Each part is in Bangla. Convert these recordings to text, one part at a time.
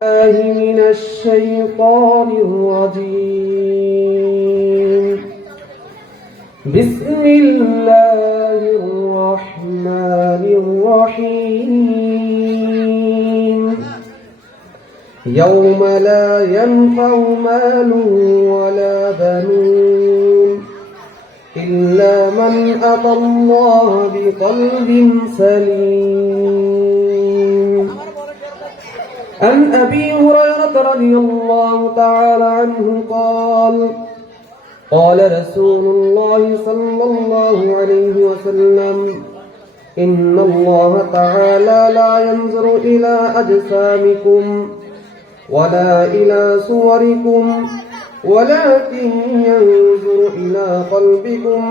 من الشيطان الرجيم بسم الله الرحمن الرحيم يوم لا ينفع مال ولا بنون إلا من أتى الله بقلب سليم عن أبي هريرة رضي الله تعالى عنه قال قال رسول الله صلى الله عليه وسلم إن الله تعالى لا ينظر إلى أجسامكم ولا إلى صوركم ولكن ينظر إلى قلبكم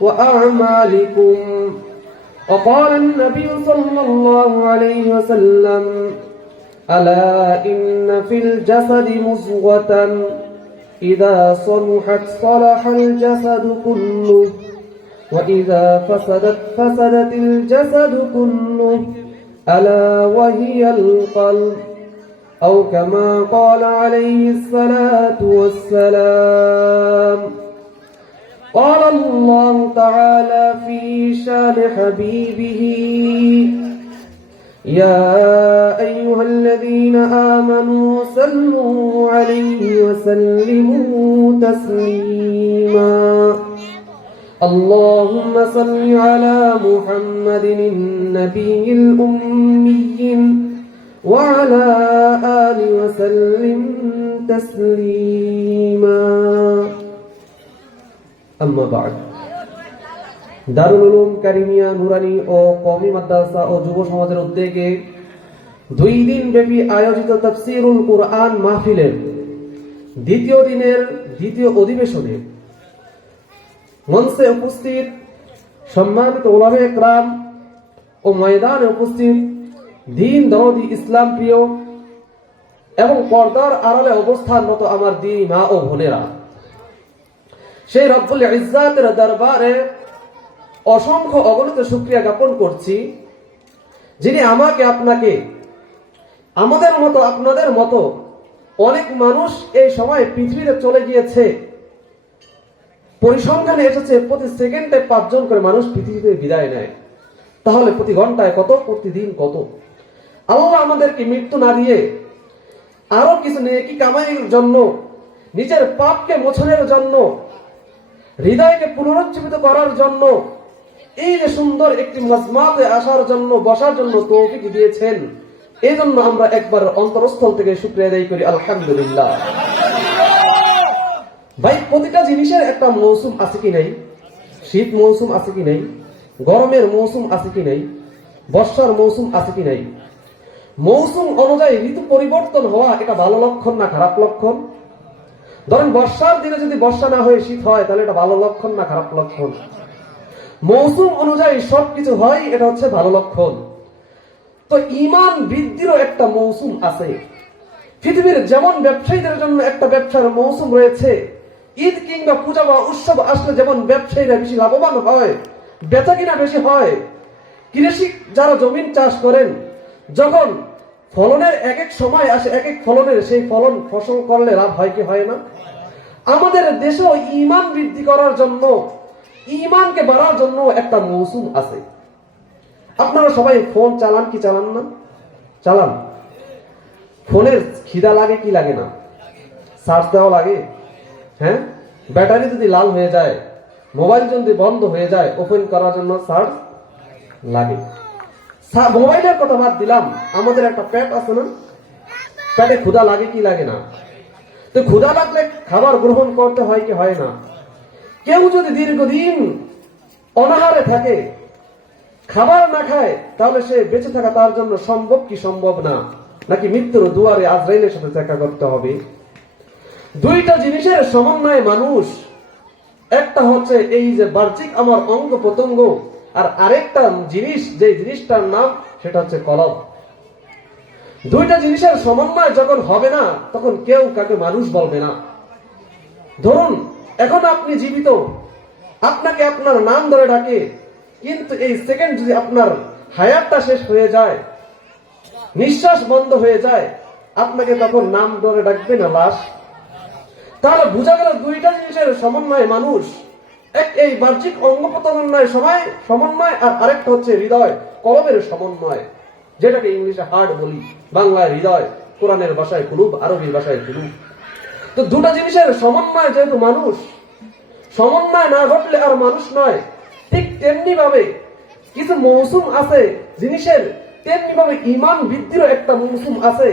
وأعمالكم. وقال النبي صلى الله عليه وسلم ألا إن في الجسد مضغة إذا صلحت صلح الجسد كله وإذا فسدت فسدت الجسد كله ألا وهي القلب أو كما قال عليه الصلاة والسلام. قال الله تعالى في شان حبيبه يا أيها الذين آمنوا صلوا عليه وسلموا تسليما. اللهم صل على محمد النبي الأمي وعلى آله وسلم تسليما. أما بعد দারুল উলুম কারিমিয়া নুরানি ও কওমি মাদ্রাসা ও যুব সমাজের উদ্যোগে 2 দিন ব্যাপী আয়োজিত তাফসীরুল কুরআন মাহফিলের দ্বিতীয় দিনের দ্বিতীয় অধিবেশনে মঞ্চে উপস্থিত সম্মানিত উলামায়ে কেরাম ও ময়দানে উপস্থিত দ্বীন দরদি ইসলাম প্রিয় এবং পর্দার আড়ালে অবস্থানরত আমার দ্বীনী মা ও বোনেরা, সেই রব্বুল ইজ্জাতের দরবারে অসংখ্য অগণিত শুকরিয়া জ্ঞাপন করছি, যিনি আমাকে আপনাকে আমাদের মতো আপনাদের মতো অনেক মানুষ এই সময় পৃথিবীতে চলে গিয়েছে। পরিসংখ্যানে এসেছে প্রতি সেকেন্ডে 5 জন করে মানুষ পৃথিবীতে বিদায় নেয়। তাহলে প্রতি ঘন্টায় কত, প্রতিদিন কত? আল্লাহ আমাদেরকে মৃত্যু না দিয়ে আরো কিছু নেকি কামাইয়ের জন্য, নিজের পাপকে মোছনের জন্য, হৃদয়কে পুনরুজ্জীবিত করার জন্য, এই যে সুন্দর একটি মাজমাতে আসার জন্য, বসার জন্য তৌফিক দিয়েছেন। এই জন্য আমরা একবার অন্তরস্থল থেকে শুকরিয়া আদায় করি আলহামদুলিল্লাহ। ভাই, প্রতিটা জিনিসের একটা মৌসুম আছে কি নাই? শীত মৌসুম আছে কি নাই? গরমের মৌসুম আছে কি নাই? বর্ষার মৌসুম আছে কি নাই? মৌসুম অনুযায়ী ঋতু পরিবর্তন হওয়া এটা ভালো লক্ষণ না খারাপ লক্ষণ? ধরেন বর্ষার দিনে যদি বর্ষা না হয়ে শীত হয়, তাহলে এটা ভালো লক্ষণ না খারাপ লক্ষণ? মৌসুম অনুযায়ী সবকিছু হয়, এটা হচ্ছে ভালো লক্ষণ। তো ঈমান বৃদ্ধিরও একটা মৌসুম আছে। পৃথিবীর যেমন ব্যবসায়ীদের জন্য একটা ব্যবসার মৌসুম রয়েছে, ঈদ কিংবা পূজা বা উৎসব আসলে যেমন ব্যবসায়ীরা বেশি লাভবান হয়, বেচা কিনা বেশি হয়, কৃষি যারা জমিন চাষ করেন, যখন ফলনের এক এক সময় আসে, এক এক ফলনের সেই ফলন ফসল করলে লাভ হয় কি হয় না? আমাদের দেশেও ঈমান বৃদ্ধি করার জন্য, ঈমানকে বাড়ার জন্য একটা মৌসুম আছে। আপনারা সবাই ফোন চালান কি চালান না? চালান। ফোনের খিদা লাগে কি লাগে না? চার্জ দেওয়া লাগে। হ্যাঁ, ব্যাটারি যদি লাল হয়ে যায়, মোবাইল যদি বন্ধ হয়ে যায়, ওপেন করার জন্য চার্জ লাগে। মোবাইলের কথা বাদ দিলাম, আমাদের একটা পেট আছে না? পেটে ক্ষুধা লাগে কি লাগে না? তো ক্ষুধা লাগলে খাবার গ্রহণ করতে হয় কি হয় না? কেউ যদি দীর্ঘদিন অনাহারে থাকে, খাবার না খায়, তাহলে সে বেঁচে থাকা তার জন্য সম্ভব কি সম্ভব না? নাকি মৃত্যুর দুয়ারে আজরাইলের সাথে দেখা করতে হবে? দুইটা জিনিসের সমন্বয়ে মানুষ, একটা হচ্ছে এই যে বাহ্যিক আমার অঙ্গ প্রত্যঙ্গ, আর আরেকটা জিনিস, যে জিনিসটার নাম সেটা হচ্ছে কলব। দুইটা জিনিসের সমন্বয় যখন হবে না, তখন কেউ কাকে মানুষ বলবে না। ধরুন এখন আপনি জীবিত, আপনাকে আপনার নাম ধরে ডাকে, কিন্তু এই সেকেন্ড যদি আপনার হায়াতটা শেষ হয়ে যায়, নিঃশ্বাস বন্ধ হয়ে যায়, আপনাকে তখন নাম ধরে ডাকবে না লাশ? তাহলে বোঝা গেল দুইটা জিনিসের সমন্বয় মানুষ। এক এই বাহ্যিক অঙ্গ প্রত্যঙ্গের সমন্বয়, আর আরেকটা হচ্ছে হৃদয় কলবের সমন্বয়, যেটাকে ইংলিশে হার্ট বলি, বাংলায় হৃদয়, কোরআনের ভাষায় কুলুব, আরবির ভাষায় কুলুব। তো দুটা জিনিসের সমন্বয় যেহেতু মানুষ, সমন্বয় না ঘটলে আর মানুষ নয়। ঠিক তেমনি ভাবে কিছু মৌসুম আছে জিনিসের, তেমনি ভাবে ঈমান বৃদ্ধিরও একটা মৌসুম আছে।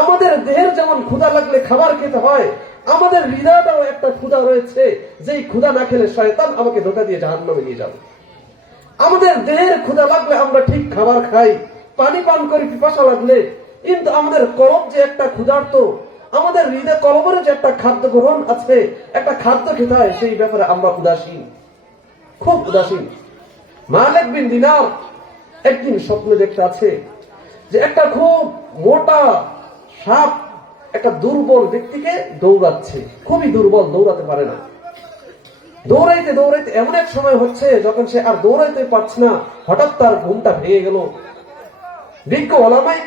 আমাদের দেহের যেমন ক্ষুধা লাগলে খাবার খেতে হয়, আমাদের হৃদয়টাও একটা ক্ষুধা রয়েছে, যেই ক্ষুধা না খেলে শয়তান আমাকে ধোঁকা দিয়ে জাহান্নামে নিয়ে যাবে। আমাদের দেহের ক্ষুধা লাগলে আমরা ঠিক খাবার খাই, পানি পান করি পিপাসা লাগলে, কিন্তু আমাদের কলব যে একটা ক্ষুধার্ত, আমাদের হৃদয় কলবের যে একটা খাদ্য গ্রহণ আছে, একটা খাদ্য খেতে হয়, সেই ব্যাপারে আমরা উদাসীন, খুব উদাসীন। মালিক বিন দিনার একদিন স্বপ্নে দেখতে আছে যে একটা খুব মোটা সাপ একটা দুর্বল ব্যক্তিকে দৌড়াচ্ছে, খুবই দুর্বল, দৌড়াতে পারে না। দৌড়াইতে দৌড়াইতে এমন এক সময় হচ্ছে যখন সে আর দৌড়াইতে পারছে না, হঠাৎ তার ঘুমটা ভেঙে গেল। বিজ্ঞ ওলামায়ে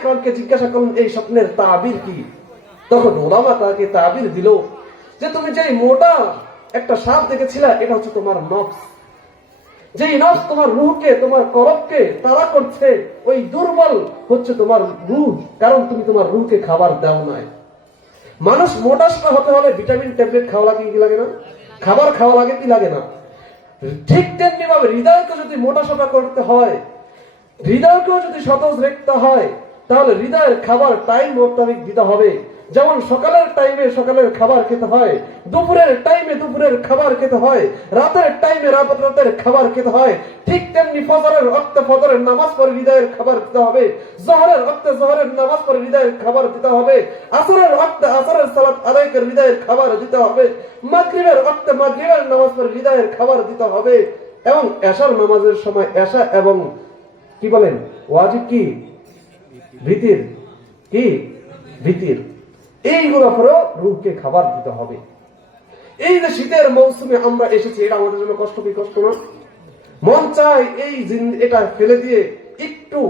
কেরামকে জিজ্ঞাসা করলেন এই স্বপ্নের তাবির কি? তখন ওলামা তাকে তাবির দিল যে তুমি যে মোটা একটা সাপ দেখেছিলা, এটা হচ্ছে তোমার নফস। যেই নফস তোমার রূহকে, তোমার কলবকে তাড়া করছে, ওই দুর্বল হচ্ছে তোমার রূহ, কারণ তুমি তোমার রূহকে খাবার দাও নাই। মানুষ মোটা সোটা হতে হলে ভিটামিন ট্যাবলেট খাওয়া লাগে কি লাগে না? খাবার খাওয়া লাগে কি লাগে না? ঠিক তেমনি ভাবে হৃদয়কে যদি মোটা সোটা করতে হয়, হৃদয়কেও যদি সতেজ রাখতে হয়, তাহলে হৃদয়ের খাবার টাইম মোতাবেক দিতে হবে। যেমন সকালের টাইমে সকালের খাবার খেতে হয়, দুপুরের টাইমে দুপুরের খাবার খেতে হয়, রাতের টাইমে রাতের খাবার খেতে হয়, ঠিক তেমনি ফজরের ওয়াক্তে ফজরের নামাজ পড়ে হৃদয়ের খাবার দিতে হবে, জোহরের ওয়াক্তে জোহরের নামাজ পড়ে হৃদয়ের খাবার দিতে হবে, আসরের ওয়াক্তে আসরের সালাত আদায় করে হৃদয়ের খাবার দিতে হবে, মাগরিবের ওয়াক্তে মাগরিবের নামাজ পড়ে হৃদয়ের খাবার দিতে হবে, এবং এশার নামাজের সময় এশা এবং কি বলেন ওয়াজিব কি ভিতির, কি ভিতির, এইগুলো পরেও রূহকে খাবার দিতে হবে। এই যে শীতের মৌসুমে আমরা এসেছি, এটা আমাদের জন্য কষ্ট কি কষ্ট না? মন চায় এই এটা ফেলে দিয়ে একটু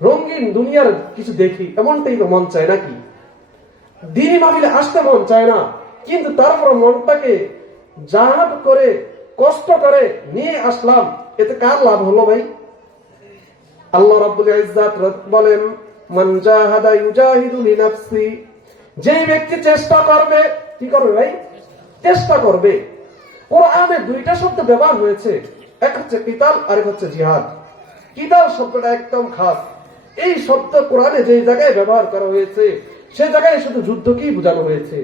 রঙিন দুনিয়ার কিছু দেখি, এমনটাই তো মন চায় নাকি? দিনই মাহফিলে আসতে মন চায় না, কিন্তু তারপর মনটাকে জাহাজ করে কষ্ট করে নিয়ে আসলাম, এতে কার লাভ হলো ভাই? আল্লাহ রাব্বুল ইজ্জাত বলেন মান জাহাদা ইউজাহিদু লিনাফসি, যেই ব্যক্তি চেষ্টা করবে, কি করবে ভাই? চেষ্টা করবে। কোরআনে দুইটা শব্দ ব্যবহার হয়েছে, এক হচ্ছে কিতাল আর এক হচ্ছে জিহাদ। কিতাল শব্দটা একদম খাস, এই শব্দ কোরআনে যে জায়গায় ব্যবহার করা হয়েছে সে জায়গায় শুধু যুদ্ধকেই বোঝানো হয়েছে।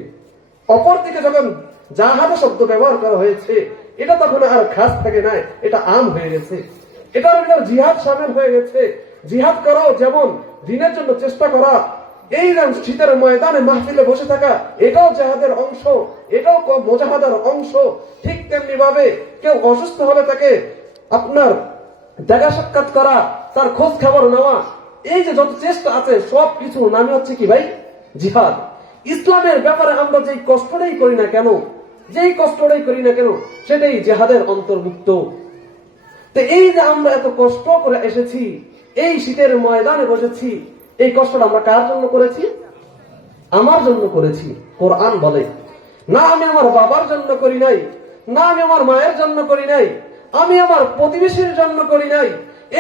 অপরদিকে যখন জাহাদ শব্দ ব্যবহার করা হয়েছে, এটা তখন আর খাস থাকে নাই, এটা আম হয়ে গেছে, এটার ভিতর জিহাদ শামিল হয়ে গেছে। জিহাদ করাও যেমন দিনের জন্য চেষ্টা করা, এই শীতের ময়দানে মাহফিলে বসে থাকা, এটাও জিহাদের অংশ, এটাও মুজাহাদার অংশ। ঠিক তেমনি ভাবে কেউ অসুস্থ হলে তাকে আপনার দেখা সাক্ষাৎ করা, তার খোঁজ খবর নেওয়া, এই যে যত চেষ্টা আছে সব কিছু নামে হচ্ছে কি ভাই? জিহাদ। ইসলামের ব্যাপারে আমরা যেই কষ্টটাই করি না কেন, সেটাই জিহাদের অন্তর্ভুক্ত। তো এই যে আমরা এত কষ্ট করে এসেছি, এই শীতের ময়দানে বসেছি, এই কষ্টটা আমরা কার জন্য করেছি? আমার জন্য করেছি। কোরআন বলে না আমি আমার বাবার জন্য করি নাই, না আমি আমার মায়ের জন্য করি নাই, আমি আমার প্রতিবেশীর জন্য করি নাই।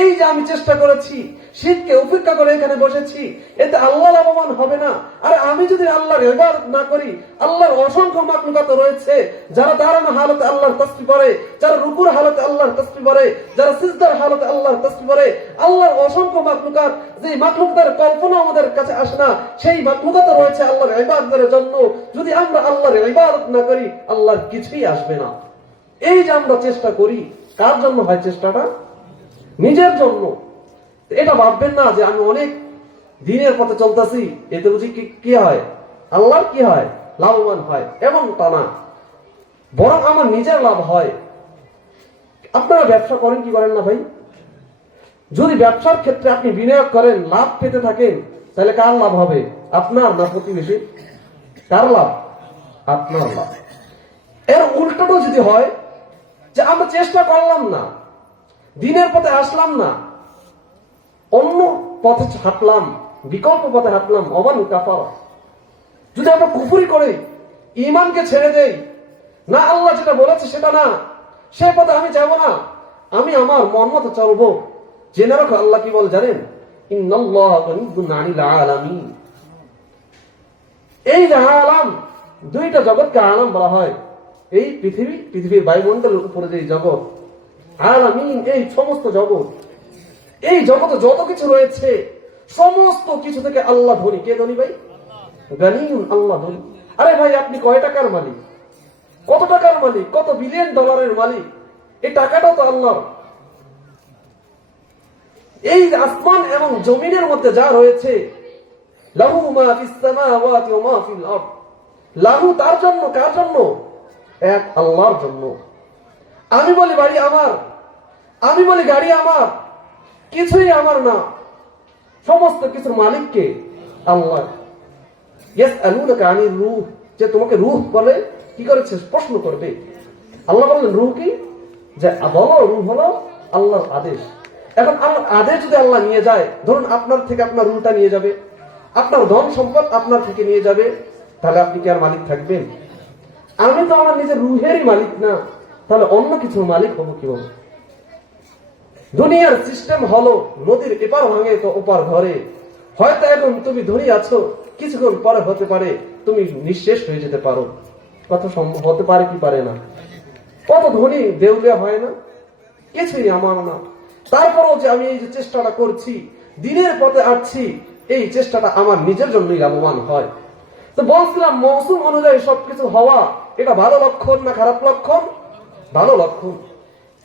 এই যে আমি চেষ্টা করেছি, শীতকে উপেক্ষা করে এখানে বসেছি, এতে আল্লাহ লাভবান হবে না। আর আমি যদি আল্লাহর ইবাদত না করি, আল্লাহর অসংখ্য মাখলুকাত রয়েছে যারা দাঁড়ানো হালতে আল্লাহর তাসবিহ পড়ে, যারা রুকুর হালতে আল্লাহর তাসবিহ পড়ে, যারা সিজদার হালতে আল্লাহর তাসবিহ পড়ে, আল্লাহর অসংখ্য মাখলুকাত, যে মাখলুকদের কল্পনা আমাদের কাছে আসে না, সেই মাখলুকাত রয়েছে আল্লাহর ইবাদতের জন্য। যদি আমরা আল্লাহর ইবাদত না করি, আল্লাহর কিছুই আসবে না। এই যে আমরা চেষ্টা করি, কার জন্য হয় চেষ্টাটা? নিজের জন্য। এটা ভাববেন না যে আমি অনেক দিনের পথে চলতেছি, এতে বুঝি কি হয়? আল্লাহর কি হয়? লাভবান হয়, এমনটা না, বরং আমার নিজের লাভ হয়। আপনারা ব্যবসা করেন কি করেন না ভাই? যদি ব্যবসার ক্ষেত্রে আপনি বিনিয়োগ করেন, লাভ পেতে থাকেন, তাহলে কার লাভ হবে? আপনার না প্রতিবেশী? কার লাভ? আপনার লাভ। এর উল্টোটাও যদি হয় যে আমরা চেষ্টা করলাম না, দিনের পথে আসলাম না, অন্য পথে হাঁটলাম, বিকল্প পথে হাঁটলাম, অবান কাফার। যদি আমরা কুফরি করে ঈমানকে ছেড়ে দেই, না আল্লাহ যেটা বলেছে সেটা না, সে পথে আমি যাব না, আমি আমার মন মতো চলবো, জেনে রাখো আল্লাহ কি বলে জানেন? ইন্নাল্লাহা গানিয়্যুন আনিল আলামিন। এই যে আলাম, দুইটা জগৎকে আলাম বলা হয়। এই পৃথিবীর বায়ুমণ্ডলের উপরে যে জগৎ, আলামিন, এই সমস্ত জগৎ, এই জগতে যত কিছু রয়েছে সমস্ত কিছু থেকে আল্লাহ ধনী। কে ধনী ভাই? গানিয়ুন, আল্লাহ ধনী। আরে ভাই, আপনি কয় টাকার মালিক, কত টাকার মালিক, কত বিলিয়ন ডলারের মালিক, এই টাকাটাও তো আল্লাহর। এই আসমান এবং জমিনের মধ্যে যা রয়েছে, লাহু মা ফিস সামাওয়াতি ওয়া মা ফিল আরদ, লাহু তার জন্য, কার জন্য? এক আল্লাহর জন্য। আমি বলি বাড়ি আমার, আমি বলি গাড়ি আমার, কিছুই আমার না, সমস্ত কিছুর মালিক কে? আল্লাহ। ইয়াসআলুনাকা আনির রূহ, যে তোমাকে রূহ বলে কি করেছে? প্রশ্ন করবে। আল্লাহ বললেন রূহ কি? যে বলো, রূহ হলো আল্লাহর আদেশ। এখন আল্লাহর আদেশ যদি আল্লাহ নিয়ে যায়, ধরুন আপনার থেকে আপনার রূহটা নিয়ে যাবে, আপনার ধন সম্পদ আপনার থেকে নিয়ে যাবে, তাহলে আপনি কি আর মালিক থাকবেন? আমি তো আমার নিজের রূহেরই মালিক না, তাহলে অন্য কিছুর মালিক হবো কিভাবে? দুনিয়ার সিস্টেম হলো নদীর এপার ভাঙে তো ওপার ঘরে। হয়তো এখন তুমি ধনী আছো, কিছুক্ষণ পরে হতে পারে তুমি নিঃশেষ হয়ে যেতে পারো। কথা সম্ভব হতে পারে কি পারে না? কত ধনী দেউলিয়া হয় না, কিছুই আমার না। তারপরও যে আমি এই যে চেষ্টাটা করছি, দিনের পথে আসছি, এই চেষ্টাটা আমার নিজের জন্যই লাভবান হয়। তো বলছিলাম, মৌসুম অনুযায়ী সবকিছু হওয়া, এটা ভালো লক্ষণ না খারাপ লক্ষণ? ভালো লক্ষণ।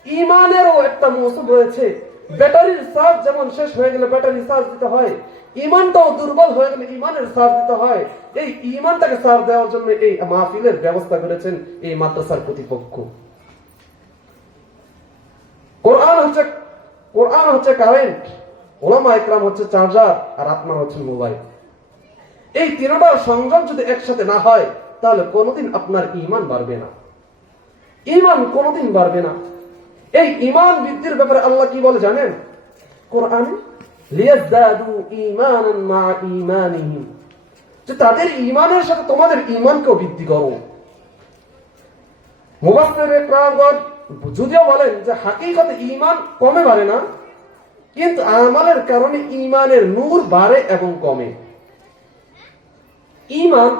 ইমানেরও একটা মৌসুম রয়েছে। ব্যাটারির চার্জ যেমন শেষ হয়ে গেলে ব্যাটারি চার্জ দিতে হয়, ইমানটাও দুর্বল হয়ে গেলে ইমানের চার্জ দিতে হয়। এই ইমানটাকে চার্জ দেওয়ার জন্য এই মাহফিলের ব্যবস্থা করেছেন এই মাদ্রাসার কর্তৃপক্ষ। কোরআন হচ্ছে কারেন্ট, ওলামা ইকরাম হচ্ছে চার্জার, আর আপনার হচ্ছে মোবাইল। এই তিনটার সংযোগ যদি একসাথে না হয়, তাহলে কোনোদিন আপনার ঈমান বাড়বে না, ঈমান কোনোদিন বাড়বে না। এই ঈমান বৃদ্ধির ব্যাপারে আল্লাহ কি বলে জানেন কোরআনে? লিয়াজদাদু ঈমানান মা ঈমানিহিম, যে তাদের ঈমানের সাথে তোমাদের ঈমানকেও বৃদ্ধি করো। মুফাসসিরে কেরামগণ যদিও বলেন যে হাকিকতে ঈমান কমে বাড়ে না, কিন্তু আমালের কারণে ঈমানের নূর বাড়ে এবং কমে। ঈমান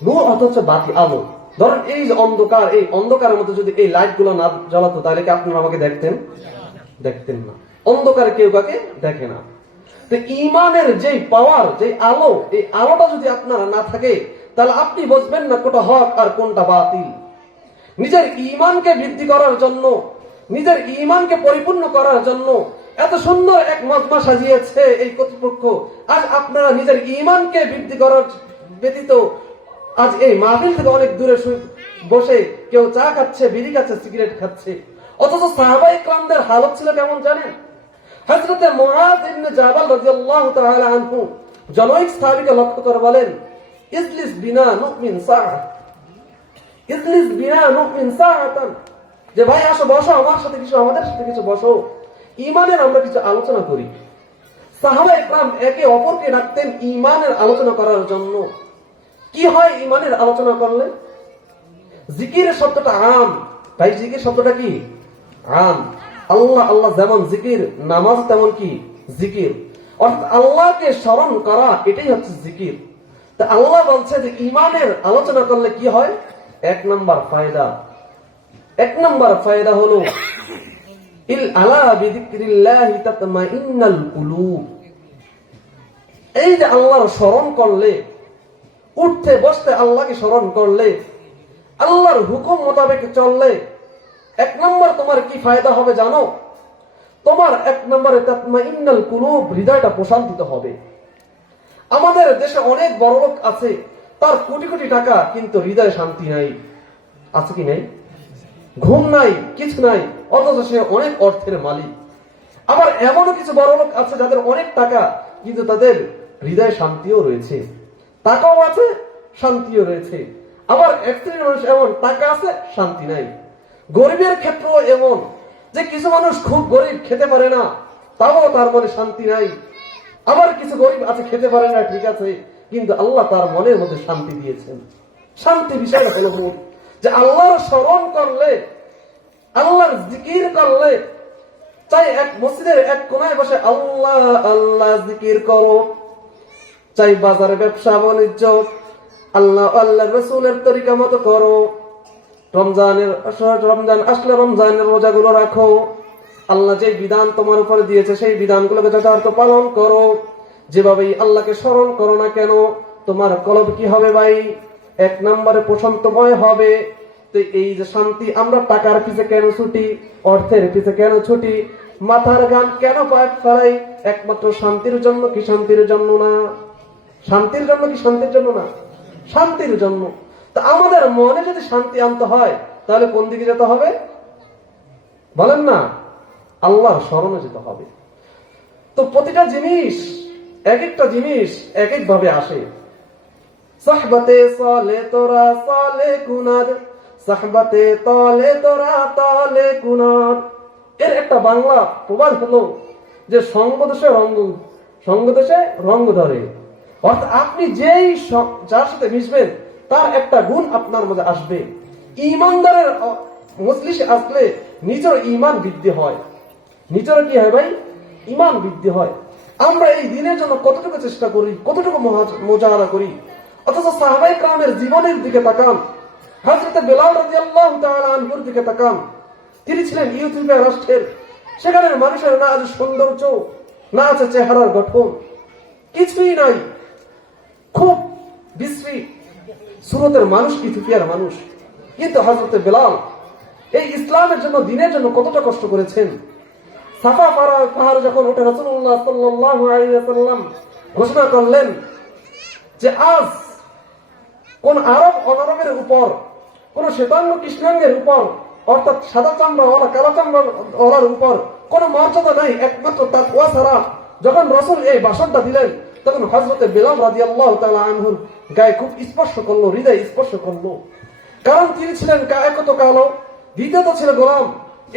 নূর অর্থ হচ্ছে বাতি, আলো। ধরেন এই যে অন্ধকার, এই অন্ধকারের মধ্যে যদি এই লাইট গুলো না জ্বালাতো, তাহলে কি আপনারা আমাকে দেখতেন? দেখতেন না। অন্ধকারে কেউ কাকে দেখে না। তো ঈমানের যে পাওয়ার, যে আলো, এই আলোটা যদি আপনারা না থাকে, তাহলে আপনি বুঝবেন না কোনটা হক আর কোনটা বাতিল। নিজের ঈমানকে বৃদ্ধি করার জন্য, নিজের ঈমানকে পরিপূর্ণ করার জন্য এত সুন্দর এক মজমা সাজিয়েছে এই কর্তৃপক্ষ। আজ আপনারা নিজের ঈমানকে বৃদ্ধি করার ব্যতীত আজ এই মাহফিল থেকে অনেক দূরে বসে কেউ চা খাচ্ছে, বিড়ি খাচ্ছে, সিগারেট খাচ্ছে। অথচ সাহাবায়ে কেরামদের হালত ছিল কেমন জানেন? হযরত মুআয ইবনে জাবাল রাদিয়াল্লাহু তাআলা আনহু জনৈক সাহাবীকে লক্ষ্য করে বলেন, ইজলিস বিনা নুমিন সাআহ, ইজলিস বিনা নুমিন সাআতান, যে ভাই আসো, বসো আমার সাথে কিছু, আমাদের সাথে কিছু বসো, ঈমানের আমরা কিছু আলোচনা করি। সাহাবায়ে কেরাম একে অপরকে ডাকতেন ঈমানের আলোচনা করার জন্য। কি হয় ঈমানের আলোচনা করলে? জিকিরের শব্দটা আম ভাই, জিকির শব্দটা কি? আম। আল্লাহ আল্লাহ যেমন জিকির, নামাজ তেমন কি জিকির, অর্থাৎ আল্লাহকে স্মরণ করা, এটাই হচ্ছে জিকির। তা আল্লাহ বলছে যে ঈমানের আলোচনা করলে কি হয়? এক নম্বর ফায়দা হলো আলা বিযিকরিল্লাহি তাতমাইন্নাল কুলুব। এই যে আল্লাহর স্মরণ করলে, উঠতে বসতে আল্লাহকে স্মরণ করলে, আল্লাহর হুকুম মোতাবেক চললে, এক নম্বর তোমার কি ফায়দা হবে জানো? তোমার এক নম্বরে তাতমাইন্নাল কুলুব, হৃদয়টা প্রশান্তিত হবে। আমাদের দেশে অনেক বড় লোক আছে, তার কোটি কোটি টাকা, কিন্তু হৃদয়ে শান্তি নাই। আছে কি নাই? ঘুম নাই, কিছু নাই, অথচ সে অনেক অর্থের মালিক। আবার এমনও কিছু বড় লোক আছে যাদের অনেক টাকা, কিন্তু তাদের হৃদয়ে শান্তিও রয়েছে, টাকাও আছে, শান্তিও রয়েছে। আবার এক শ্রেণীর মানুষ এমন, টাকা আছে, শান্তি নাই। গরিবের ক্ষেত্রেও এমন যে কিছু মানুষ খুব গরিব, খেতে পারে না, তাও তার মনে শান্তি নাই। আবার কিছু গরিব আছে খেতে পারে না, ঠিক আছে, কিন্তু আল্লাহ তার মনের মধ্যে শান্তি দিয়েছেন। শান্তি বিষয়টা হলো যে আল্লাহর স্মরণ করলে, আল্লাহর জিকির করলে, চাই এক মসজিদের এক কোনায় বসে আল্লাহ আল্লাহ জিকির করো, চাই বাজারে ব্যবসা বাণিজ্য আল্লাহ আল্লাহ রসুলের তরিকা মতো করো, রমজান আসলে রমজানের রোজাগুলো রাখো, আল্লাহ যে বিধান তোমার উপরে দিয়েছে সেই বিধানগুলোকে যথার্থ পালন করো। যেভাবেই আল্লাহকে স্মরণ করো না কেন, তোমার কলব কি হবে ভাই? এক নম্বরে প্রশান্তময় হবে। তো এই যে শান্তি, আমরা টাকার পিছে কেন ছুটি, অর্থের পিছে কেন ছুটি, মাথার গান কেন পায়ে ফেলাই? একমাত্র শান্তির জন্য কি শান্তির জন্য না? শান্তির জন্য কি শান্তির জন্য না? শান্তির জন্য। তা আমাদের মনে যদি শান্তি আনতে হয় তাহলে কোন দিকে যেতে হবে বলেন না? আল্লাহর স্মরণে যেতে হবে। তো প্রতিটা জিনিস, এক একটা জিনিস এক এক ভাবে আসে। সাহবাতে সালে তোরা সালে কুনার, সাহবাতে তলে তোরা তলে কুনার। এর একটা বাংলা প্রবাদ হলো যে সঙ্গদেশে রঙ্গ ধরে। অর্থাৎ আপনি যেই যার সাথে মিশবেন তার একটা গুণ আপনার মধ্যে আসবে। ইমানদারের মজলিসে আসলে নিজের ঈমান বৃদ্ধি হয়। নিজের কি হয় ভাই? ঈমান বৃদ্ধি হয়। আমরা এই দিনের জন্য কতটুকু চেষ্টা করি, কতটুকু মুজাহাদা করি, অথচ সাহাবায়ে কেরামের জীবনের দিকে তাকান, হযরত বেলাল রাদিয়াল্লাহু তাআলা আনহুর দিকে তাকান। তিনি ছিলেন ইথিওপিয়া রাষ্ট্রের, সেখানের মানুষের না আছে সৌন্দর্য, না আছে চেহারার গঠন, কিছুই নাই, খুব বিশ্রী সুরতের মানুষ ইথিওপিয়ার মানুষ। কিন্তু হযরত বেলাল এই ইসলামের জন্য, দিনের জন্য কতটা কষ্ট করেছেন। সাফা পাহাড় যখন উঠে রাসূলুল্লাহ সাল্লাল্লাহু আলাইহি ওয়াসাল্লাম ঘোষণা করলেন যে আজ কোন আরব অনারবের উপর, কোন শ্বেতাঙ্গ কৃষ্ণাঙ্গের উপর, অর্থাৎ সাদা চামড়া ওরা কালো চামড়া ওরার উপর কোন মর্যাদা নাই একমাত্র তাকওয়া ছাড়া। যখন রাসূল এই ভাষণটা দিলেন তখন হযরত বেলাল রাদিয়াল্লাহু তাআলা আনহুর গায়ে খুব স্পর্শ করলো, হৃদয় স্পর্শ করলো। কারণ তিনি ছিলেন একে তো কালো, দ্বিতীয়ত ছিল গোলাম।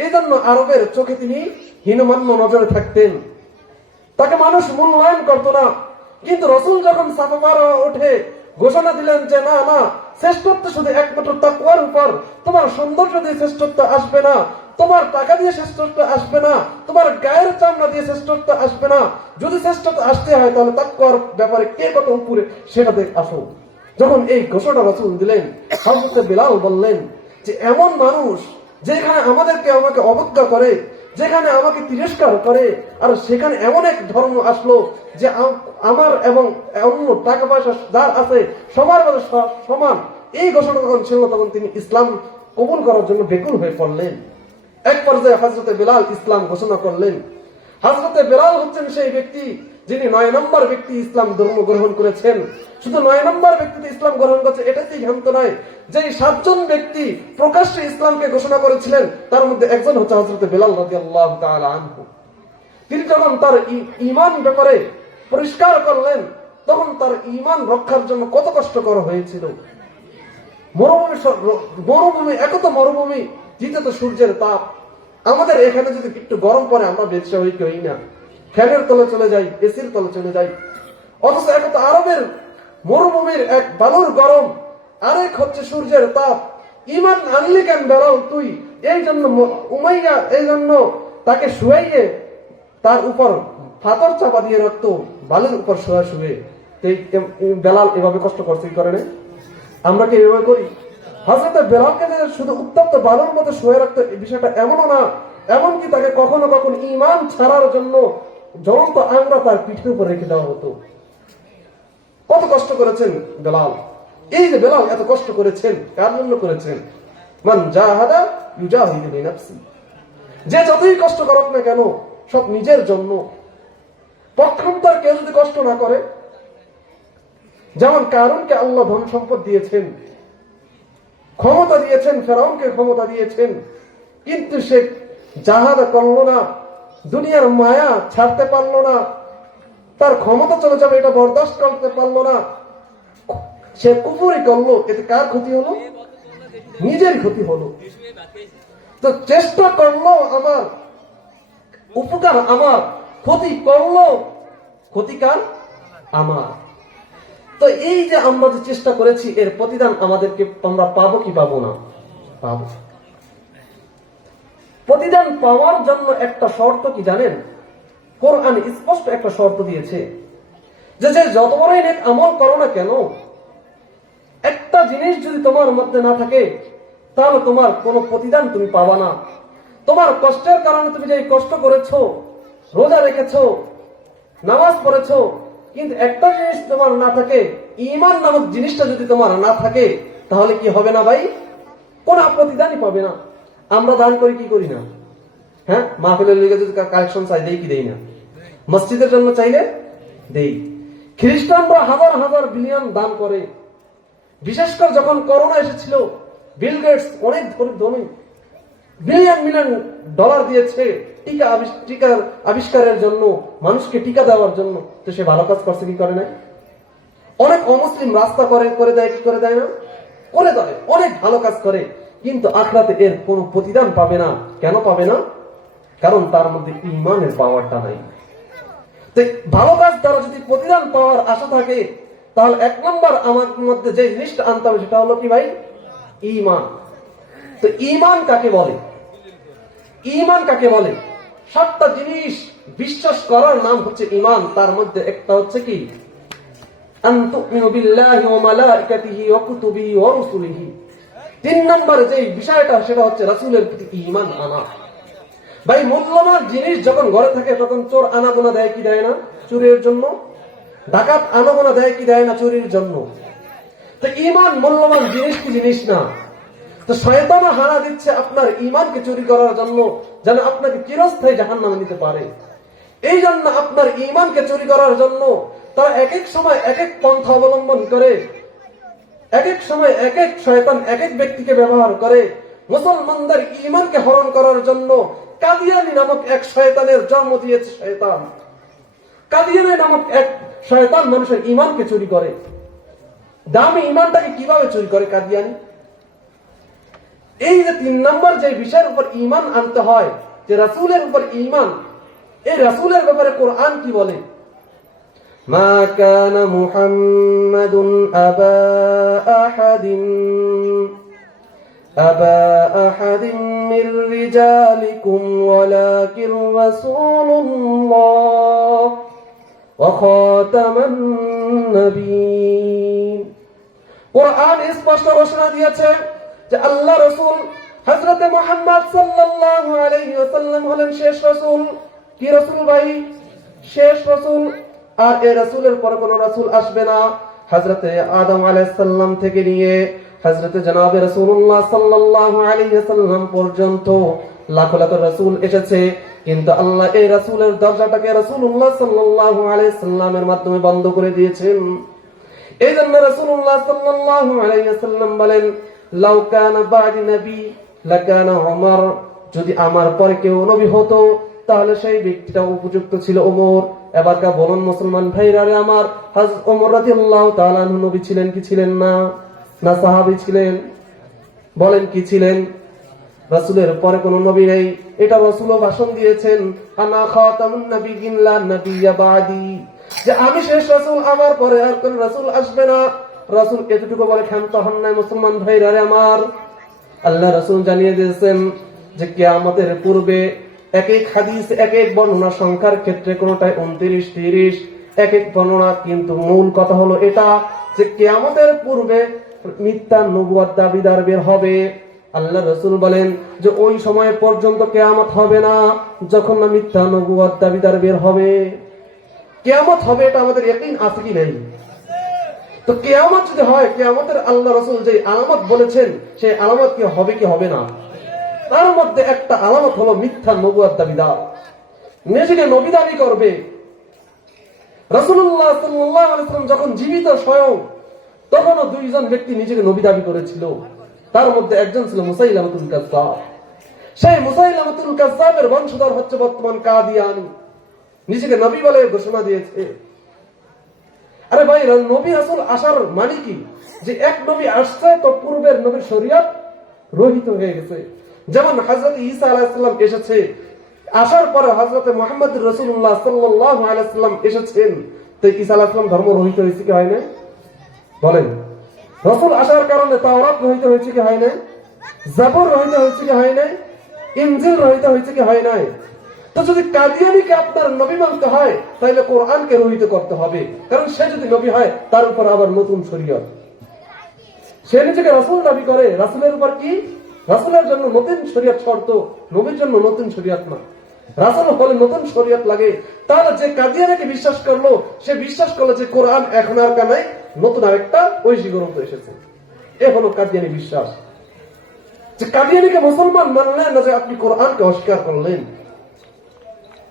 এই জন্য আরবের চোখে তিনি হীনমান্য নজরে থাকতেন, তাকে মানুষ মূল্যায়ন করত না। কিন্তু রাসূল যখন সাফা পাহাড়ে উঠে ঘোষণা দিলেন যে না না, শ্রেষ্ঠত্ব শুধু একমাত্র তাকওয়ার উপর, তোমার সৌন্দর্য দিয়ে শ্রেষ্ঠত্ব আসবে না, তোমার টাকা দিয়ে শ্রেষ্ঠত্ব আসবে না, তোমার গায়ের চামড়া দিয়ে শ্রেষ্ঠত্ব আসবে না, যদি শ্রেষ্ঠত্ব আসতে হয় তাহলে তাকওয়ার ব্যাপারে কে কত উপরে সেটাতে আসো। যখন এই ঘোষণা রাসূল দিলেন, হযরত বেলাল বললেন যে এমন মানুষ যেখানে আমাকে অবজ্ঞা করে, যেখানে আমাকে তিরস্কার করে, আর সেখানে এমন এক ধর্ম আসলো যে আমার এবং অন্য টাকা পয়সা যার আছে সবার মধ্যে সমান, এই ঘোষণা যখন ছিল তখন তিনি ইসলাম কবুল করার জন্য বেকুল হয়ে পড়লেন। এক পর্যায়ে হযরত বেলাল ইসলাম ঘোষণা করলেন। হযরত বেলাল হচ্ছেন সেই ব্যক্তি যিনি 9 নম্বর ব্যক্তি ইসলাম ধর্ম গ্রহণ করেছেন। শুধু 9 নম্বর ব্যক্তিতে ইসলাম গ্রহণ করেছে এটাতেই ক্ষান্ত নয়, যে 7 জন ব্যক্তি প্রকাশ্যে ইসলামকে ঘোষণা করেছিলেন তার মধ্যে একজন হচ্ছে হযরত বেলাল রাদিয়াল্লাহু তাআলা আনহু। তিনি যখন তার ঈমান ব্যাপারে পরিষ্কার করলেন তখন তার ঈমান রক্ষার জন্য কত কষ্ট করা হয়েছিল। মরুভূমি, একত মরুভূমি, দ্বিতীয়ত সূর্যের তাপ। আমাদের এখানে যদি একটু গরম পড়ে আমরা ব্যবসা হই না, ফ্যানের তলে চলে যাই, এসির তলে চলে যাই। অথচ একত আরবের মরুভূমির এক বালুর গরম, আরেক হচ্ছে সূর্যের তাপ। ঈমান আনলি কেন বেলাল তুই? এই জন্য উমাইয়া এই জন্য তাকে শুয়াইয়ে তার উপর পাথর চাপা দিয়ে রাখতো, বালুর উপর শুয়ে। বেলাল এভাবে কষ্ট করছে কি করে না? আমরা কি এভাবে করি? হযরত বেলালকে শুধু উত্তপ্ত বালুর মধ্যে শুয়ে রাখতো, এই বিষয়টা এমনও না। এমনকি তাকে কখনো কখনো ঈমান ছাড়ার জন্য জ্বলন্ত আংরা তার পিঠের উপর রেখে দেওয়া হতো। কত কষ্ট করেছেন বেলাল। এই যে বেলাল এত কষ্ট করেছেন, কার জন্য করেছেন? মান জাহাদা ইউজাহিদু বিনাফসি, যে যতই কষ্ট করুক না কেন সব নিজের জন্য। পক্ষান্তর কেউ যদি কষ্ট না করে, যেমন কারুনকে আল্লাহ ধন সম্পদ দিয়েছেন, ক্ষমতা দিয়েছেন, ফেরাউনকে ক্ষমতা দিয়েছেন, কিন্তু সে জাহাদ করলো না, দুনিয়ার মায়া ছাড়তে পারলো না, তার ক্ষমতা চলে যাবে এটা বরদাস্ত করতে পারলো না, সে কুফরি করলো। এতে কার ক্ষতি হলো? নিজের ক্ষতি হলো। তো চেষ্টা করলো আমার উপকার, আমার ক্ষতি করলো, ক্ষতিকার আমার। তো এই যে আমরা যে চেষ্টা করেছি, এর প্রতিদান আমাদেরকে আমরা পাবো কি পাবো না? পাবো। প্রতিদান পাওয়ার জন্য একটা শর্ত কি জানেন? কোরআন স্পষ্ট একটা শর্ত দিয়েছে যে যত বড়ই নেক আমল করো না কেন, একটা জিনিস যদি তোমার মধ্যে না থাকে তাহলে তোমার কোনো প্রতিদান তুমি পাবা না। তোমার কষ্টের কারণে তুমি যে কষ্ট করেছো, রোজা রেখেছো, নামাজ পড়েছো, কিন্তু একটা জিনিস তোমার না থাকে, ঈমান নামক জিনিসটা যদি তোমার না থাকে, তাহলে কি হবে না ভাই? কোন প্রতিদানই পাবে না। আমরা দান করি কি করি না? হ্যাঁ, মাহফিলের লিগে যদি কালেকশন চাই দেই কি দেই না? মসজিদের জন্য চাইলে দেই। খ্রিস্টানরা হাজার হাজার বিলিয়ন দান করে। বিশেষ করে যখন করোনা এসেছিল, বিল গেটস অনেক ধনী বিলিয়ন মিলিয়ন ডলার দিয়েছে টিকার আবিষ্কারের জন্য, মানুষকে টিকা দেওয়ার জন্য। তো সে ভালো কাজ করছে কি করে না? অনেক অমুসলিম রাস্তা করে দেয় কি করে দেয় না? করে দেয়, অনেক ভালো কাজ করে, কিন্তু আখিরাতে এর কোনো প্রতিদান পাবে না। কেন পাবে না? কারণ তার মধ্যে ঈমানের পাওয়ারটা নাই। তো ভালো কাজ দ্বারা যদি প্রতিদান পাওয়ার আশা থাকে, তাহলে এক নম্বর আমার মধ্যে যে জিনিসটা আনতে হবে সেটা হলো কি ভাই? ঈমান। তো ঈমান কাকে বলে? ঈমান কাকে বলে? 7টা জিনিস বিশ্বাস করার নাম হচ্ছে ঈমান। তার মধ্যে একটা হচ্ছে কি? আন তুমিনু বিল্লাহি ওয়া মালাইকাতিহি ওয়া কুতুবিহি ওয়া রুসুলিহি। 3 নম্বর যে বিষয়টা সেটা হচ্ছে রাসূলের প্রতি ঈমান আনা। ভাই, মূল্যবান জিনিস যখন ঘরে থাকে তখন চোর আনাগোনা দেয় কি দেয় না? চুরির জন্য। ডাকাত আনাগোনা দেয় কি দেয় না? চুরির জন্য। তো ঈমান মূল্যবান জিনিস কি জিনিস না? তো শয়তান হানা দিচ্ছে আপনার ঈমানকে চুরি করার জন্য, যেন আপনাকে চিরস্থায়ী জাহান্নামে নিতে পারে। এই জন্য আপনার ঈমানকে চুরি করার জন্য তারা এক এক সময় এক এক পন্থা অবলম্বন করে, এক এক সময় এক এক শয়তান এক এক ব্যক্তিকে ব্যবহার করে মুসলমানদের ঈমানকে হরণ করার জন্য। কাদিয়ানী নামক এক শয়তানের জন্ম দিয়েছে শয়তান। কাদিয়ানী নামক এক শয়তান মানুষের ঈমানকে চুরি করে। দামি ঈমানটাকে কিভাবে চুরি করে কাদিয়ানী? এই যে 3 নম্বর যে বিষয়ের উপর ঈমান আনতে হয়, যে রাসূলের উপর ঈমান, এই রাসূলের ব্যাপারে কোরআন কি বলে? মা কানা মুহাম্মাদুন আবা আহাদিন মির রিজালিকুম ওয়ালাকিন রাসূলুল্লাহ ওয়া খাতামান নবিয়্যিন। কোরআন স্পষ্ট ঘোষণা দিয়েছে যে আল্লাহ রাসূল হযরত মুহাম্মদ সাল্লাল্লাহু আলাইহি ওয়াসাল্লাম হলেন শেষ রাসূল। কি রাসূল ভাই? শেষ রাসূল। আর এই রাসূলের পর কোন রাসূল আসবে না। হযরত আদম আলাইহিস সালাম থেকে নিয়ে হযরত জনাবে রাসূলুল্লাহ সাল্লাল্লাহু আলাইহি ওয়াসাল্লাম পর্যন্ত লাখ লাখ রাসূল এসেছে, কিন্তু আল্লাহ এই রাসূলের দরজাটাকে রাসূলুল্লাহ সাল্লাল্লাহু আলাইহি ওয়াসাল্লামের মাধ্যমে বন্ধ করে দিয়েছেন। এই জন্য রাসূলুল্লাহ সাল্লাল্লাহু আলাইহি ওয়াসাল্লাম বলেন, লাউ কানা বা'দি নবী লাকানা উমর। যদি আমার পরে কেউ নবী হতো তাহলে সেই ব্যক্তিটা উপযুক্ত ছিল ওমর। এবারকার বলুন মুসলমান ভাইরা রে আমার, হযরত ওমর রাদিয়াল্লাহু তাআলা আনহু নবী ছিলেন কি ছিলেন না? না সাহাবী ছিলেন? বলেন কি ছিলেন? রাসূলের পরে কোন নবী নেই, এটা রাসূলও ভাষণ দিয়েছেন, আনা খাতামুন নাবিয়্যিন লা নাবিয়্যা বা'দি, যে আমি শেষ রাসূল, আমার পরে আর কোন রাসূল আসবে না। রাসূল এতটুকু বলে ক্ষান্ত হন নাই মুসলমান ভাইরা রে আমার। আল্লাহ রাসূল জানিয়ে দিয়েছেন যে কিয়ামতের পূর্বে এক এক হাদিস এক এক বর্ণনা সংখ্যার ক্ষেত্রে কোনটায় 29, 30 এক এক বর্ণনা, কিন্তু মূল কথা হলো এটা যে কিয়ামতের পূর্বে মিথ্যা নবুয়ত দাবিদার বের হবে। আল্লাহ রাসূল বলেন যে ওই সময় পর্যন্ত কিয়ামত হবে না যখন না মিথ্যা নবুয়ত দাবিদার বের হবে। কিয়ামত হবে, এটা আমাদের ইয়াকিন আছে কি নাই? তো কিয়ামত যদি হয়, কিয়ামতের আল্লাহ রাসূল যে আলামত বলেছেন সেই আলামত কি হবে কি হবে না? তার মধ্যে একটা আলামত হলো মিথ্যা নবুয়ত দাবিদার, নিজেকে নবী দাবি করবে। রাসূলুল্লাহ সাল্লাল্লাহু আলাইহি ওয়াসাল্লাম যখন জীবিত স্বয়ং, তখনও 2 জন ব্যক্তি নিজেকে নবী দাবি করেছিল। তার মধ্যে একজন ছিল মুসাইলামাতুল কাজ্জাব। সেই মুসাইলামাতুল কাজ্জাবের বংশধর হচ্ছে বর্তমান কাদিয়ানী, নিজেকে নবী বলে ঘোষণা দিয়েছে। আরে ভাই, নবী রাসূল আসার মানে কি? যে এক নবী আসছে তো পূর্বের নবীর শরীয়ত রহিত হয়ে গেছে। যেমন হযরত ঈসা আলাইহিস সালাম এসেছে, আসার পরে হযরতে মুহাম্মদ রাসূলুল্লাহ সাল্লাল্লাহু আলাইহি ওয়াসাল্লাম এসেছেন, তো ঈসা আলাইহিস সালাম ধর্ম রহিত হয়েছে কি হয় না? বলেন। রাসূল আসার কারণে তাওরাত রহিত হয়েছে কি হয় না? জাবর রহিত হয়েছে কি হয় না? ইনজিল রহিত হয়েছে কি হয় না? তো যদি কাদিয়ানীকে আপনার নবী মানতে হয় তাহলে কোরআনকে রহিত করতে হবে, কারণ সে যদি নবী হয় তার উপর আবার নতুন শরীয়ত। সে নিজেকে রাসূল দাবি করে, রাসূলের উপর কি? রাসূলের জন্য নতুন শরীয়ত শর্ত, নবীর জন্য নতুন শরীয়ত না। রাসূল হলে নতুন শরীয়ত লাগে। তাহলে যে কাদিয়ানীকে বিশ্বাস করলো, সে বিশ্বাস করলো যে কোরআন এখন আর কানাই, নতুন আরেকটা ঐশী গ্রন্থ এসেছে। এ হলো কাদিয়ানী বিশ্বাস। যে কাদিয়ানীকে মুসলমান মানলেন না, যে আপনি কোরআনকে অস্বীকার করলেন,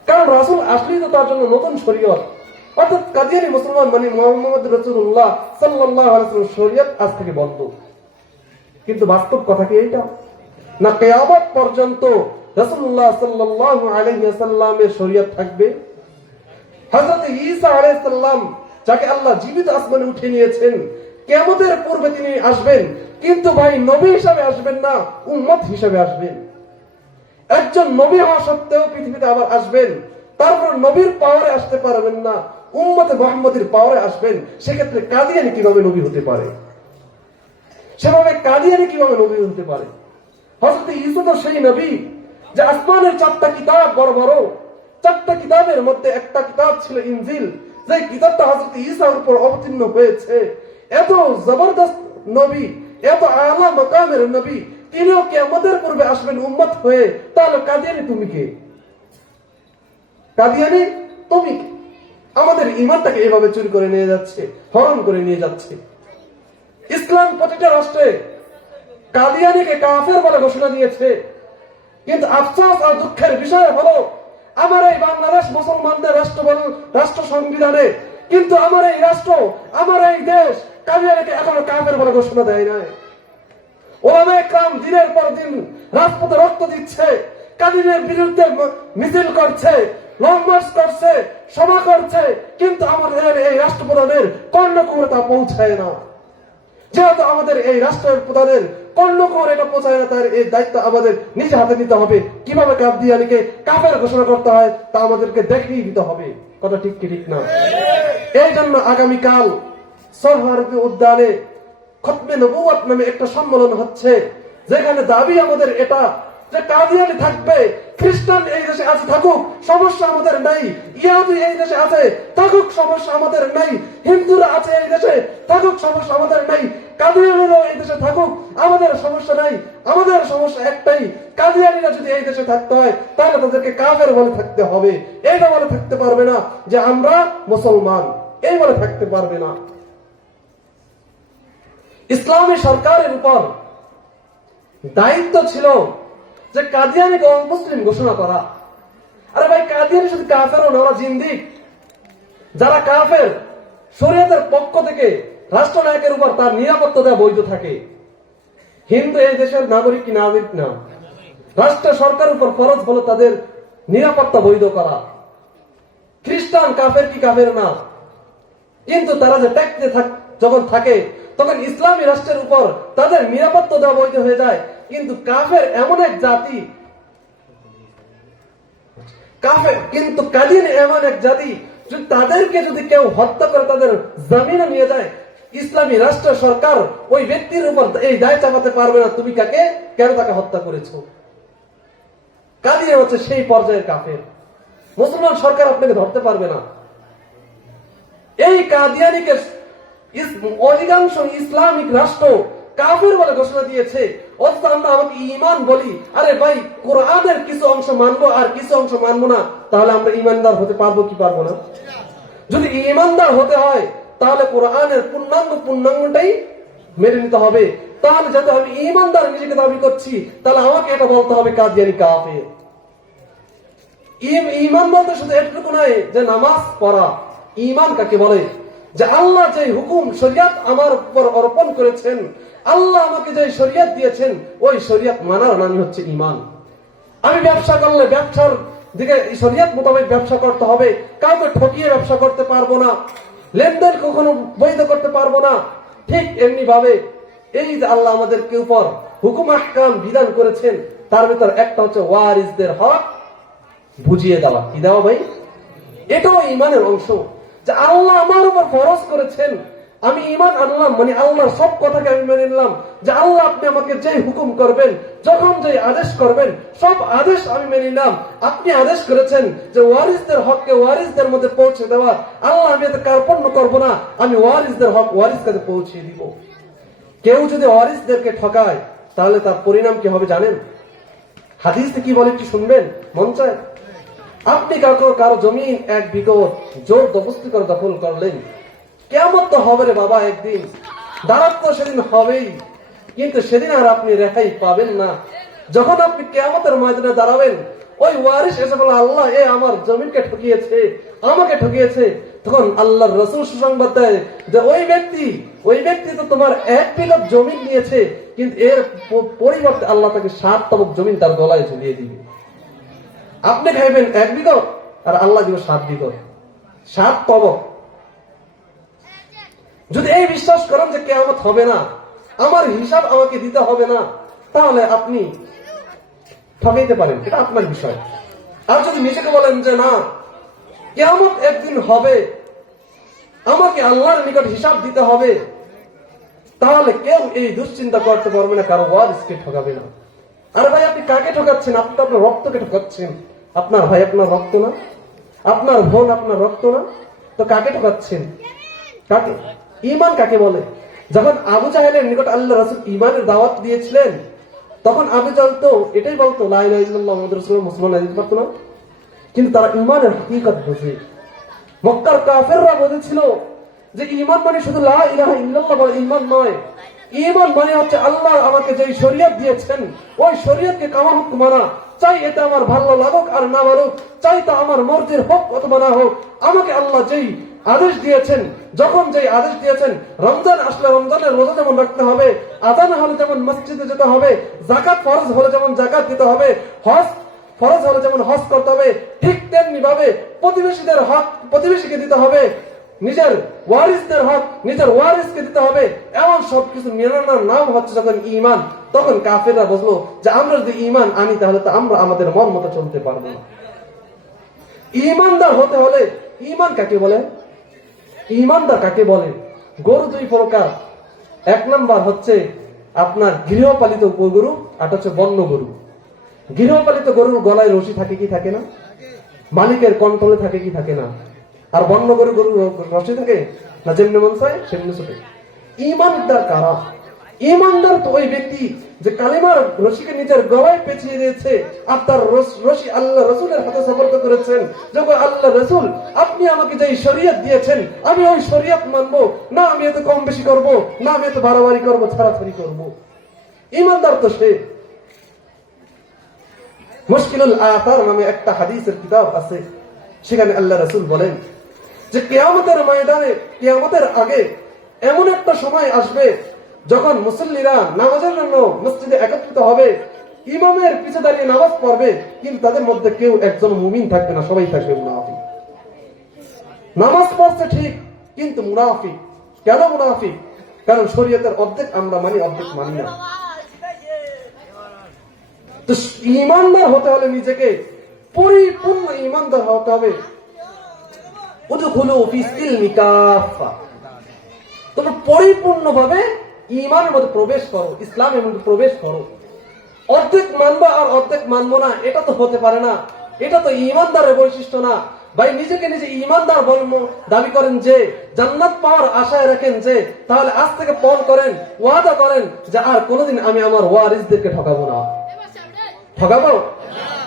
কারণ রাসূল আসলেই তো তার জন্য নতুন শরীয়ত। অর্থাৎ কাদিয়ানী মুসলমান মানে মুহাম্মদ রাসূলুল্লাহ সাল্লাল্লাহু আলাইহি ওয়াসাল্লাম শরীয়ত আজ থেকে বন্ধ। কিন্তু বাস্তব কথা কি এটা? না কিয়ামত পর্যন্ত রাসূলুল্লাহ সাল্লাল্লাহু আলাইহি ওয়াসাল্লামের শরীয়ত থাকবে। হযরত ঈসা আলাইহিস সালাম, যাকে আল্লাহ জীবিত আসমানে উঠিয়ে নিয়েছেন, কিয়ামতের পূর্বে তিনি আসবেন, কিন্তু ভাই নবী হিসেবে আসবেন না, উম্মত হিসেবে আসবেন। একজন নবী হওয়া সত্ত্বেও পৃথিবীতে আবার আসবেন, তারপর নবীর পাওয়ারে আসতে পারবেন না, উম্মতে মুহাম্মদের পাওয়ারে আসবেন। সেক্ষেত্রে কাদিয়ানী কিভাবে নবী হতে পারে? সেভাবে কাদিয়ানী কিভাবে নবী হতে পারে? হযরত ঈসা তো সেই নবী যে আসমানের 4টা কিতাব, বড় বড় 4টা কিতাবের মধ্যে একটা কিতাব ছিল ইনজিল, যে কিতাবটা হযরত ঈসার উপর অবতীর্ণ হয়েছে। এত জবরদস্ত নবী, এত আলা মাকামের নবী, তিনিও কিয়ামতের পূর্বে আসবেন উম্মত হয়ে। তাহলে কাদিয়ানী তুমি কে? কাদিয়ানী তুমি কে? আমাদের ঈমানটাকে এভাবে চুরি করে নিয়ে যাচ্ছে, হরণ করে নিয়ে যাচ্ছে। ইসলাম প্রতিটা রাষ্ট্রে কাদিয়ানীকে কাফের বলে ঘোষণা দিয়েছে, কিন্তু আফসোস আর দুঃখের বিষয় হলো আমার এই বাংলাদেশ মুসলমানদের রাষ্ট্র সংবিধানে কিন্তু আমার এই রাষ্ট্র, আমার এই দেশ কাদিয়ানীকে এখনো কাফের বলে ঘোষণা দেয় নাই। ওলামায়ে কেরাম দিনের পর দিন রাজপথে রক্ত দিচ্ছে, কাদিয়ানীর বিরুদ্ধে মিছিল করছে, লং মার্চ করছে, সভা করছে, কিন্তু আমাদের এই রাষ্ট্রপ্রধানের কর্ণকুহরে তা পৌঁছায় না। যেহেতু আমাদের এই রাষ্ট্রের প্রধানের কর্ণকুহরে এটা পৌঁছায় না, তার এই দায়িত্ব আমাদের নিজে হাতে নিতে হবে। কিভাবে কাদিয়ানীকে কাফের ঘোষণা করতে হয় তা আমাদেরকে দেখিয়ে দিতে হবে। কথা ঠিক কি ঠিক না? এই জন্য আগামীকাল সোহরাওয়ার্দী উদ্যানে খতমে নবুয়ত নামে একটা সম্মেলন হচ্ছে, যেখানে দাবি আমাদের এটা যে কাদিয়ানী থাকবে, খ্রিস্টান এই দেশে আছে থাকুক, সমস্যা আমাদের নাই, ইহুদি এই দেশে আছে থাকুক, সমস্যা আমাদের নাই, হিন্দুরা আছে এই দেশে থাকুক, সমস্যা আমাদের নাই, কাদিয়ানীরাও এই দেশে থাকুক, আমাদের সমস্যা নাই। আমাদের সমস্যা একটাই, কাদিয়ানীরা যদি এই দেশে থাকতে হয় তাহলে তাদেরকে কাফের বলে থাকতে হবে। এইটা বলে থাকতে পারবে না যে আমরা মুসলমান, এই বলে থাকতে পারবে না। ইসলামী সরকারের উপর দায়িত্ব ছিল যে কাদিয়ানীকে অমুসলিম ঘোষণা করা। আরে ভাই, কাদিয়ানী শুধু কাফেরও না, ওরা জিন্দিক। যারা কাফের, শরীয়তের পক্ষ থেকে রাষ্ট্রনায়কের উপর তার নিরাপত্তা দেওয়া বৈধ থাকে। হিন্দু এই দেশের নাগরিক কি নাগরিক না? রাষ্ট্র সরকারের উপর ফরজ হলো তাদের নিরাপত্তা বৈধ করা। খ্রিস্টান কাফের কি কাফের না? কিন্তু তারা যে ট্যাক্সে যখন থাকে তখন ইসলামী রাষ্ট্রের উপর তাদের নিরাপত্তা দেওয়া বৈধ হয়ে যায়। কিন্তু কাফের এমন এক জাতি, কাফের কিন্তু কাদিয়ানী এমন এক জাতি, তাদেরকে যদি কেউ হত্যা করে তাদের জামিনে নিয়ে যায়, ইসলামী রাষ্ট্র সরকার ওই ব্যক্তির উপর এই দায় চাপাতে পারবে না তুমি কাকে, কেন তাকে হত্যা করেছো। কাদিয়ানী হচ্ছে সেই পর্যায়ের কাফের। মুসলমান সরকার আপনাকে ধরতে পারবে না। এই কাদিয়ানীকে অধিকাংশ ইসলামিক রাষ্ট্র কাফের বলে ঘোষণা দিয়েছে। অথচ আমরা আমাকে ঈমান বলি, আরে ভাই কোরআনের কিছু অংশ মানবো আর কিছু অংশ মানবো না, তাহলে আমরা ঈমানদার হতে পারবো কি পারবো না? যদি ঈমানদার হতে হয় তাহলে কোরআনের পূর্ণাঙ্গটাই মেনে নিতে হবে। তাহলে যাতে আমি ঈমানদার নিজেকে দাবি করছি, তাহলে আমাকে এটা বলতে হবে কাদিয়ানী কাফের। ঈমান বলতে শুধু এটুকু নয় যে নামাজ পড়া। ঈমান কাকে বলে? যে আল্লাহ যে হুকুম শরিয়ত আমার উপর অর্পণ করেছেন, আল্লাহ আমাকে যে শরিয়ত দিয়েছেন, ওই শরিয়ত মানার নামই হচ্ছে ঈমান। আমি ব্যবসা করলে ব্যবসার দিকে শরিয়ত মোতাবেক ব্যবসা করতে হবে, কাউকে ঠকিয়ে ব্যবসা করতে পারবো না, লেনদেন কখনো বৈধ করতে পারবো না। ঠিক এমনি ভাবে এই যে আল্লাহ আমাদেরকে উপর হুকুম আহকাম বিধান করেছেন, তার ভিতর একটা হচ্ছে ওয়ারিসদের হক, বুঝিয়ে দেওয়া। কি দেওয়া ভাই? এটাও ইমানের অংশ, যে আল্লাহ আমার উপর ফরজ করেছেন, আমি ইমান আনলাম, মানে আল্লাহর সব কথাকে আমি মেনে নিলাম, যে আল্লাহ আপনি আমাকে যে হুকুম করবেন, যখন যে আদেশ করবেন, সব আদেশ আমি মেনে নিলাম। আপনি আদেশ করেছেন যে ওয়ারিসদের হককে ওয়ারিসদের মধ্যে পৌঁছে দেওয়া, আল্লাহ আমি এতে কার্পণ্য করব না, আমি ওয়ারিসদের হক ওয়ারিস কাছে পৌঁছে দিব। কেউ যদি ওয়ারিসদেরকে ঠকায় তাহলে তার পরিণাম কি হবে জানেন? হাদিসে কি বলে একটু শুনবেন? মন চায়? আপনি কারো জমি 1 বিঘা জোর জবরদস্তি করে দখল করলেন, কিয়ামত তো হবে রে বাবা, একদিন দাঁড়াত তো সেদিন হবেই, কিন্তু সেদিন আর আপনি রেহাই পাবেন না। যখন আপনি কিয়ামতের ময়দানে দাঁড়াবেন, ওই ওয়ারিস এসে বলে আল্লাহ এ আমার জমিনকে ঠকিয়েছে, আমাকে ঠকিয়েছে, তখন আল্লাহর রাসূল সুসংবাদ দেয় যে ওই ব্যক্তি তো তোমার 1 বিঘা জমি নিয়েছে, কিন্তু এর পরিবর্তে আল্লাহ তাকে 7 তবক জমি তার গলায় ঝুলিয়ে দিবে। আপনি খাইবেন 1 বিঘা আর আল্লাহ দিবে 7 বিঘা, 7 তবক। যদি এই বিশ্বাস করেন যে কিয়ামত হবে না, আমার হিসাব আমাকে দিতে হবে না, তাহলে আপনি ঠকাইতে পারেন, এটা আপনার বিষয়। আর যদি নিজেকে বলেন যে না, কিয়ামত একদিন হবে, আমাকে আল্লাহর নিকট হিসাব দিতে হবে, তাহলে কেউ এই দুশ্চিন্তা করতে পারবে না, কারো ওয়ারিসকে ঠকাবে না। আরে ভাই আপনি কাকে ঠকাচ্ছেন? আপনি তো আপনার রক্তকে ঠকাচ্ছেন। আপনার ভাই আপনার রক্ত না, আপনার বোন আপনার রক্ত না, তো কাকে ঠকাচ্ছেন? কাকে? ঈমান কাকে বলে? যখন আবু জাহেলের নিকট আল্লাহ রাসূল ঈমানের দাওয়াত দিয়েছিলেন, তখন আবু জাহেল তো এটাই বলতো লা ইলাহা ইল্লাল্লাহ মুহাম্মাদুর রাসূলুল্লাহ, মুসলমান হতে পারতো না। কিন্তু তারা ঈমানের হাকিকত বোঝে। মক্কার কাফেররা বলেছিল যে ঈমান মানে শুধু লা ইলাহা ইল্লাল্লাহ বলে ঈমান নয়, ঈমান মানে হচ্ছে আল্লাহ আমাকে যে শরীয়ত দিয়েছেন, ওই শরীয়তকে কামাহুক মানা, চাই এটা আমার ভালো লাগুক আর না লাগুক, চাই তা আমার মর্জির হোক অথবা না হোক, আমাকে আল্লাহ যেই আদেশ দিয়েছেন, যখন যেই আদেশ দিয়েছেন, রমজান আসলে রমজানের রোজা যেমন রাখতে হবে, আযান হলে যেমন মসজিদে যেতে হবে, যাকাত ফরজ হলে যেমন যাকাত দিতে হবে, হজ ফরজ হলে যেমন হজ করতে হবে, ঠিক তেমনি ভাবে প্রতিবেশীদের হক প্রতিবেশীকে দিতে হবে, নিজের ওয়ারিসদের হক নিজের ওয়ারিসকে দিতে হবে। এমন সবকিছু মেলানোর নাম হচ্ছে যখন ঈমান। তখন কাফেররা বুঝলো যে আমরা যদি ঈমান আনি তাহলে তো আমরা আমাদের মন মতো চলতে পারবো না। ঈমানদার হতে হলে, ঈমান কাকে বলে? ঈমানদার কাকে বলে? গরু 2 প্রকার। 1 নাম্বার হচ্ছে আপনার গৃহপালিত গরু, আর হচ্ছে বন্য গরু। গৃহপালিত গরুর গলায় রশি থাকে কি থাকে না? মালিকের কন্ট্রোলে থাকে কি থাকে না? আর বন্য গরু রশি থাকে না, যেমনি মন চায় সেমনি ছুটে। ঈমানদার কারা? ঈমানদার তো ওই ব্যক্তি যে কালিমার রশিকে নিজের গলায় পেঁচিয়ে দিয়েছে, আর তার রশি আল্লাহ রাসূলের হাতে সুপর্দ করেছেন। যখন আল্লাহ রাসূল আপনি আমাকে যে শরীয়ত দিয়েছেন, আমি ওই শরীয়ত মানবো না, আমি এত কম বেশি করব না, আমি এত বাড়াবাড়ি করব, ছাড়াছাড়ি করব। ঈমানদার তো সে। মুশকিলুল আথার নামে একটা হাদিসের কিতাব আছে, সেখানে আল্লাহ রাসূল বলেন যে কিয়ামতের ময়দানে, কিয়ামতের আগে এমন একটা সময় আসবে যখন মুসল্লিরা নামাজের জন্য মসজিদে একত্রিত হবে, ইমামের পিছে দাঁড়িয়ে নামাজ পড়বে, কিন্তু তাদের মধ্যে কেউ একজন মুমিন থাকবে না, সবাই থাকবে মুনাফিক। নামাজ পড়ছে ঠিক, কিন্তু মুনাফিক। কেন মুনাফিক? কারণ শরীয়তের অর্ধেক আমরা মানি, অর্ধেক মানি না। তো ঈমানদার হতে হলে নিজেকে পরিপূর্ণ ঈমানদার হতে হবে। উদখুলু ফিস ইলমি কাফা, তোমরা পরিপূর্ণভাবে ঈমানের মধ্যে প্রবেশ করো, ইসলামের মধ্যে প্রবেশ করো। অর্ধেক মানবা আর অর্ধেক মানবো না, এটা তো হতে পারে না। এটা তো ঈমানদারের বৈশিষ্ট্য না। ভাই নিজেকে নিজে ঈমানদার দাবি করেন যে, জান্নাত পাওয়ার আশায় রাখেন যে, তাহলে আজ থেকে পণ করেন, ওয়াদা করেন যে আর কোনোদিন আমি আমার ওয়ারিসদেরকে ঠকাবো না। ঠকাবো?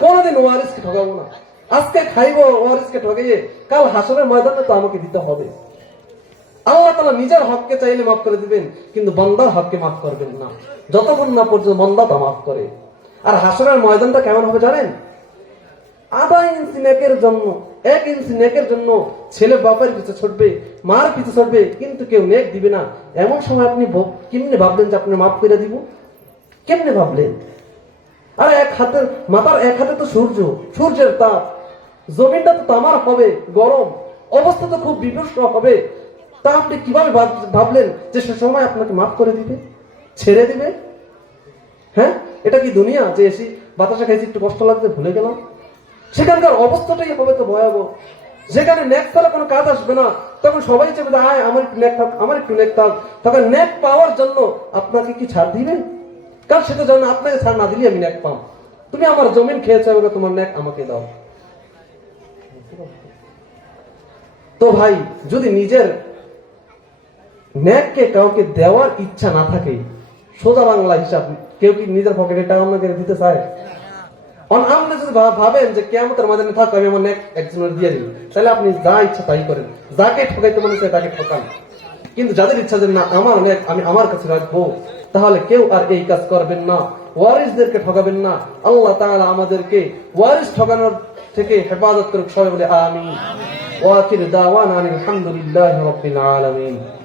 কোনোদিন ওয়ারিসকে ঠকাবো না। আজকে খাইবো ওয়ারিসকে ঠকাইয়ে, কাল হাসরের ময়দানে তো আমাকে দিতে হবে। আল্লাহ তাআলা নিজের হককে চাইলে মাফ করে দিবেন, কিন্তু বান্দার হককে মাফ করবেন না, যতক্ষণ না পর্যন্ত বান্দা তা মাফ করে। আর হাসরের ময়দানটা কেমন হবে জানেন? 1/2 ইঞ্চি নেকের জন্য, 1 ইঞ্চি নেকের জন্য ছেলে বাপের পিছে ছুটবে, মার পিছে ছুটবে, কিন্তু কেউ নেক দিবে না। এমন সময় আপনি কেমনে ভাবলেন যে আপনি মাফ করে দিব? কেমনে ভাবলেন? আর মাথার এক হাতে তো সূর্যের তাপ, জমিনটা তো তামার হবে, গরম, অবস্থা তো খুব বিভৎস হবে। তা আপনি কিভাবে ভাবলেন যে সে সময় আপনাকে মাফ করে দিবে, ছেড়ে দিবে? হ্যাঁ, এটা কি দুনিয়া যে এসি বাতাসে খাইছি একটু কষ্ট লাগছে ভুলে গেলাম? সেখানকার অবস্থাটাই হবে তো ভয়াবহ। যেখানে নেক ছাড়া কোনো কাজ আসবে না, তখন সবাই চাইবে আয় আমার একটু নেক থাক, আমার একটু নেক থাক। তখন নেক পাওয়ার জন্য আপনাকে কি ছাড় দিবে? কারণ সেটা জানো আপনাকে ছাড় না দিলে আমি নেক পাম। তুমি আমার জমিন খেয়েছো, এবার তোমার নেক আমাকে দাও। তো ভাই, যদি নিজের নেককে কাউকে দেওয়ার ইচ্ছা না থাকে, সোজা বাংলা হিসাব, কেউ কি নিজের পকেটে টাকা অন্যকে দিতে চায়? আপনি যদি ভাবেন যে কিয়ামতের মাঝখানে থাকো আমি আমার নেক একজনের দিয়ে দিই, তাহলে আপনি যা ইচ্ছা তাই করেন, যাকে ঠকাইতে মনে চায় তাকে ঠকান। কিন্তু যাদের ইচ্ছা যে না আমার নেক আমি আমার কাছে রাখবো, তাহলে কেউ আর এই কাজ করবেন না, ওয়ারিসদেরকে ঠকাবেন না। আল্লাহ তাআলা আমাদেরকে ওয়ারিস ঠকানোর থেকে হেফাজত করুক, সবাই বলে আমিন। ওয়া আখির দাওয়ানা আলহামদুলিল্লাহি রাব্বিল আলামিন।